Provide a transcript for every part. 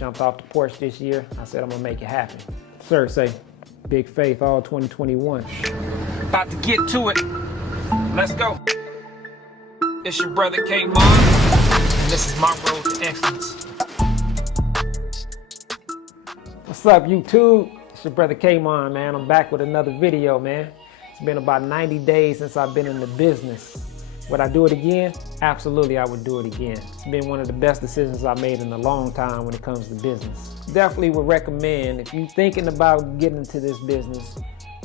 Jumped off the porch this year. I said I'm gonna make it happen. Sir, say big faith all 2021. About to get to it. Let's go. It's your brother K-Mon, and this is my road to excellence. What's up, YouTube? It's your brother K-Mon, man. I'm back with another video, man. It's been about 90 days since I've been in the business. Would I do it again? Absolutely, I would do it again. It's been one of the best decisions I've made in a long time when it comes to business. Definitely would recommend, if you're thinking about getting into this business,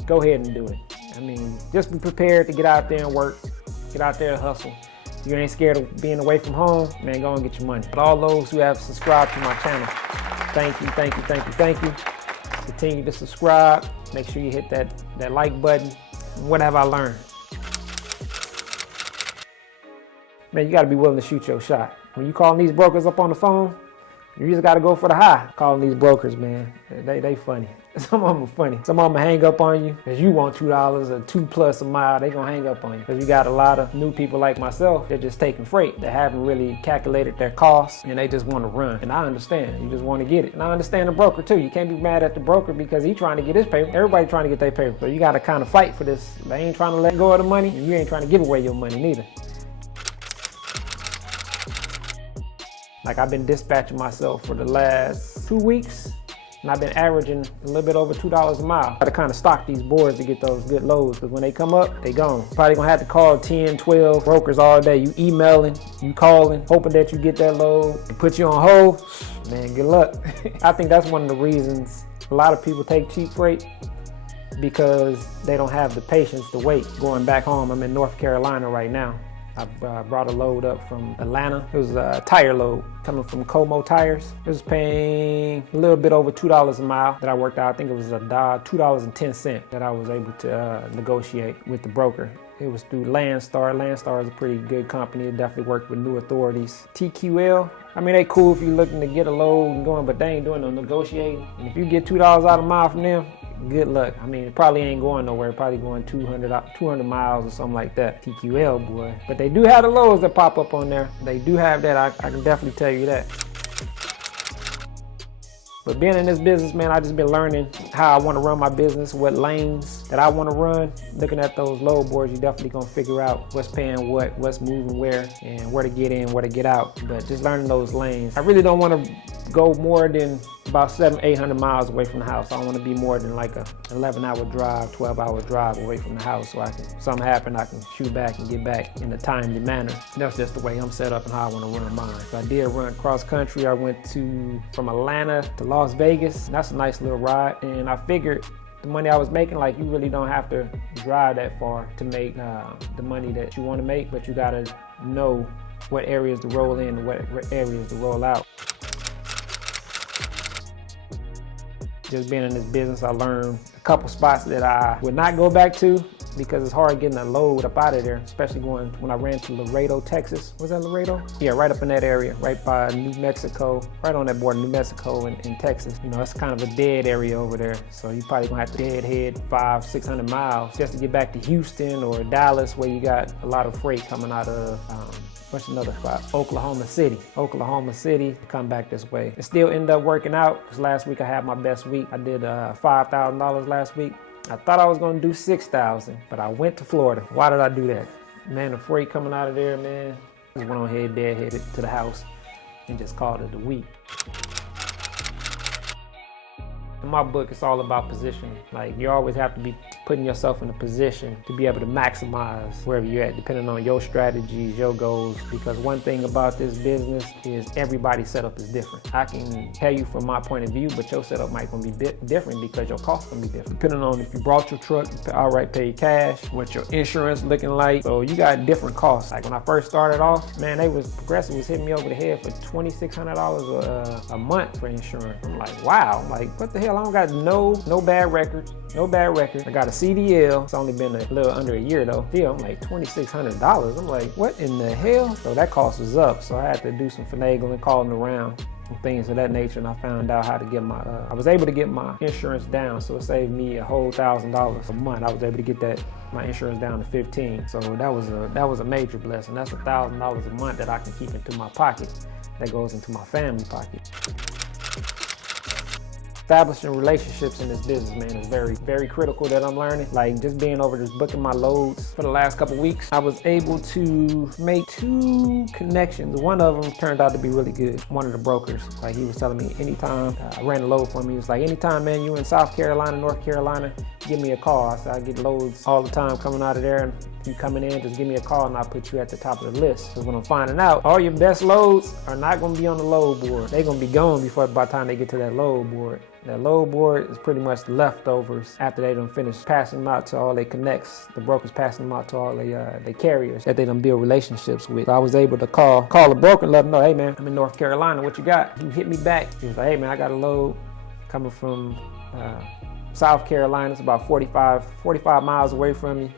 go ahead and do it. I mean, just be prepared to get out there and work, get out there and hustle. If you ain't scared of being away from home, man, go and get your money. But all those who have subscribed to my channel, thank you, thank you, thank you, thank you. Continue to subscribe. Make sure you hit that like button. What have I learned? Man, you gotta be willing to shoot your shot. When you calling these brokers up on the phone, you just gotta go for the high. Calling these brokers, man, they funny. Some of them are funny. Some of them hang up on you because you want $2 or $2+ a mile. They gonna hang up on you because you got a lot of new people like myself. They're just taking freight. They haven't really calculated their costs and they just want to run. And I understand. You just want to get it. And I understand the broker too. You can't be mad at the broker because he's trying to get his paper. Everybody trying to get their paper. So you got to kind of fight for this. They ain't trying to let go of the money and you ain't trying to give away your money neither. Like I've been dispatching myself for the last 2 weeks, and I've been averaging a little bit over $2 a mile. I gotta kind of stock these boards to get those good loads, because when they come up, they gone. Probably gonna have to call 10, 12 brokers all day. You emailing, you calling, hoping that you get that load. They put you on hold, man, good luck. I think that's one of the reasons a lot of people take cheap freight, because they don't have the patience to wait. Going back home, I'm in North Carolina right now. I brought a load up from Atlanta. It was a tire load coming from Como Tires. It was paying a little bit over $2 a mile that I worked out. I think it was $2.10 that I was able to negotiate with the broker. It was through Landstar. Landstar is a pretty good company. It definitely worked with New Authorities. TQL, I mean, they cool if you're looking to get a load and going, but they ain't doing no negotiating. And if you get $2 out a mile from them, good luck. I mean, it probably ain't going nowhere. Probably going 200 miles or something like that. TQL, boy. But they do have the loads that pop up on there. They do have that. I can definitely tell you that. But being in this business, man, I just been learning how I want to run my business, what lanes that I want to run. Looking at those load boards, you definitely gonna figure out what's paying what, what's moving where, and where to get in, where to get out. But just learning those lanes. I really don't want to go more than about 700-800 miles away from the house. I don't want to be more than like a 11-hour drive, 12-hour drive away from the house, so something happen, I can shoot back and get back in a timely manner. That's just the way I'm set up and how I want to run mine. So I did run cross country. I went from Atlanta to Las Vegas. That's a nice little ride, and I figured the money I was making, like, you really don't have to drive that far to make the money that you want to make, but you gotta know what areas to roll in and what areas to roll out. Just being in this business, I learned a couple spots that I would not go back to because it's hard getting a load up out of there, especially when I ran to Laredo, Texas. Was that Laredo? Yeah, right up in that area, right by New Mexico, right on that border, New Mexico and Texas. You know, it's kind of a dead area over there. So you probably gonna have to deadhead 500-600 miles just to get back to Houston or Dallas, where you got a lot of freight coming out of, what's another spot? Oklahoma City. Oklahoma City, come back this way. It still ended up working out, because last week I had my best week. I did $5,000 last week. I thought I was gonna do $6,000, but I went to Florida. Why did I do that? Man, the freight coming out of there, man. I just went on ahead, deadheaded to the house and just called it a week. In my book, it's all about positioning. Like, you always have to be putting yourself in a position to be able to maximize wherever you're at, depending on your strategies, your goals. Because one thing about this business is everybody's setup is different. I can tell you from my point of view, but your setup might gonna be different because your costs gonna be different. Depending on if you brought your truck, outright paid cash, what your insurance looking like. So you got different costs. Like when I first started off, man, Progressive was hitting me over the head for $2,600 a month for insurance. I'm like, wow, I'm like, what the hell? I don't got no bad records. No bad record. I got a CDL. It's only been a little under a year though. Still, I'm like $2,600. I'm like, what in the hell? So that cost was up. So I had to do some finagling, calling around and things of that nature. And I found out how to get I was able to get my insurance down. So it saved me a whole $1,000 a month. I was able to get my insurance down to $1,500. So that was a major blessing. That's $1,000 a month that I can keep into my pocket. That goes into my family pocket. Establishing relationships in this business, man, is very, very critical that I'm learning. Like just being over just booking my loads for the last couple weeks, I was able to make 2 connections. One of them turned out to be really good. One of the brokers, like he was telling me anytime I ran a load for him, he was like, anytime, man, you in South Carolina, North Carolina, give me a call. I said, I get loads all the time coming out of there, and you coming in, just give me a call and I'll put you at the top of the list. Because when I'm finding out, all your best loads are not gonna be on the load board. They're gonna be gone by the time they get to that load board. That load board is pretty much leftovers after they done finish passing them out to all their connects. The brokers passing them out to all their carriers that they done build relationships with. So I was able to call the broker and let them know, hey man, I'm in North Carolina, what you got? He hit me back. He was like, hey man, I got a load coming from South Carolina. It's about 45 miles away from you.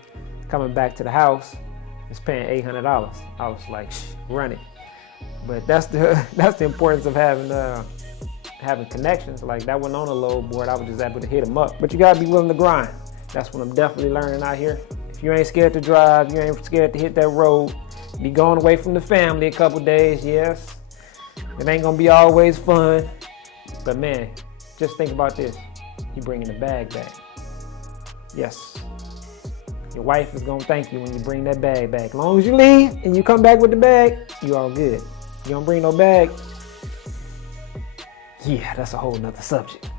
Coming back to the house, it's paying $800. I was like, run it. But that's the importance of having connections. Like that one on the load board, I was just able to hit them up. But you gotta be willing to grind. That's what I'm definitely learning out here. If you ain't scared to drive, you ain't scared to hit that road, be going away from the family a couple days, yes. It ain't gonna be always fun. But man, just think about this. You bringing the bag back. Yes. Your wife is gonna thank you when you bring that bag back. As long as you leave and you come back with the bag, you all good. You don't bring no bag, yeah, that's a whole nother subject.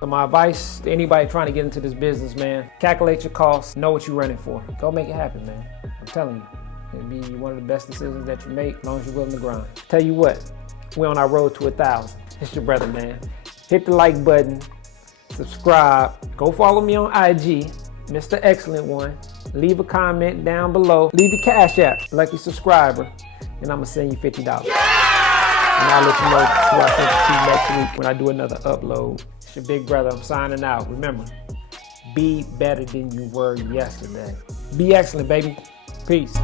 So my advice to anybody trying to get into this business, man, calculate your costs, know what you're running for. Go make it happen, man. I'm telling you, it'll be one of the best decisions that you make as long as you're willing to grind. Tell you what, we're on our road to 1,000. It's your brother, man. Hit the like button, subscribe, go follow me on IG, Mr. Excellent One. Leave a comment down below. Leave your Cash App, lucky subscriber, and I'm gonna send you $50. And I'll let you know who I send it to next week when I do another upload. It's your big brother, I'm signing out. Remember, be better than you were yesterday. Be excellent, baby. Peace.